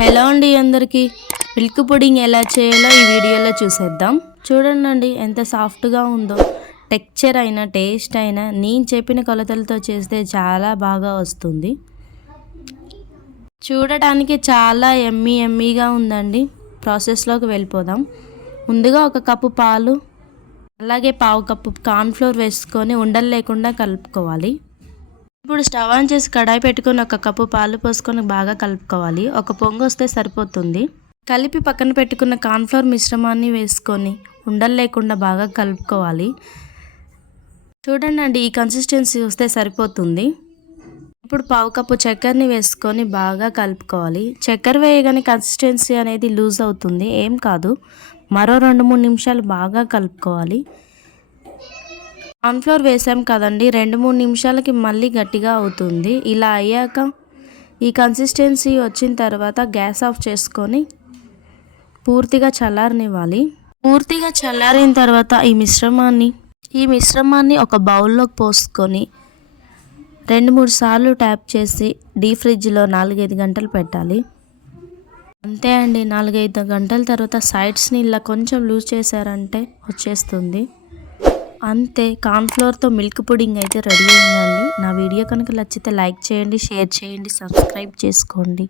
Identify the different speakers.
Speaker 1: Hello అండి అందరికీ. Milk pudding ఎలా చేయాలో ఈ వీడియోలో చూసేద్దాం. చూడండి ఎంత సాఫ్ట్గా ఉందో. టెక్చర్ అయినా టేస్ట్ అయినా నేను చెప్పిన కొలతలతో చేస్తే చాలా బాగా వస్తుంది. చూడటానికి చాలా ఎమ్మీ ఎమ్మీగా ఉందండి. ప్రాసెస్లోకి వెళ్ళిపోదాం. ముందుగా ఒక కప్పు పాలు అలాగే పావు కప్పు కార్న్ఫ్లోర్ వేసుకొని ఉండలు లేకుండా కలుపుకోవాలి. ఇప్పుడు స్టవ్ ఆన్ చేసి కడాయి పెట్టుకొని ఒక కప్పు పాలు పోసుకొని బాగా కలుపుకోవాలి. ఒక పొంగు వస్తే సరిపోతుంది. కలిపి పక్కన పెట్టుకున్న కాన్ఫ్లవర్ మిశ్రమాన్ని వేసుకొని ఉండలు లేకుండా బాగా కలుపుకోవాలి. చూడండి అండి ఈ కన్సిస్టెన్సీ వస్తే సరిపోతుంది. ఇప్పుడు పావు కప్పు చక్కెరని వేసుకొని బాగా కలుపుకోవాలి. చక్కెర వేయగానే కన్సిస్టెన్సీ అనేది లూజ్ అవుతుంది. ఏం కాదు. మరో రెండు మూడు నిమిషాలు బాగా కలుపుకోవాలి. కార్న్ఫ్లోర్ వేసాం కదండి. రెండు మూడు నిమిషాలకి మళ్ళీ గట్టిగా అవుతుంది. ఇలా అయ్యాక ఈ కన్సిస్టెన్సీ వచ్చిన తర్వాత గ్యాస్ ఆఫ్ చేసుకొని పూర్తిగా చల్లారనివ్వాలి. పూర్తిగా చల్లారిన తర్వాత ఈ మిశ్రమాన్ని ఈ మిశ్రమాన్ని ఒక బౌల్లోకి పోసుకొని రెండు మూడు సార్లు ట్యాప్ చేసి డీ ఫ్రిడ్జ్లో నాలుగైదు గంటలు పెట్టాలి. అంతే అండి. నాలుగైదు గంటల తర్వాత సైడ్స్ని ఇలా కొంచెం లూజ్ చేశారంటే వచ్చేస్తుంది. అంతే కార్న్ఫ్లోర్తో మిల్క్ పుడింగ్ అయితే రెడీ అయిందండి. నా వీడియో కనుక నచ్చితే లైక్ చేయండి షేర్ చేయండి సబ్స్క్రైబ్ చేసుకోండి.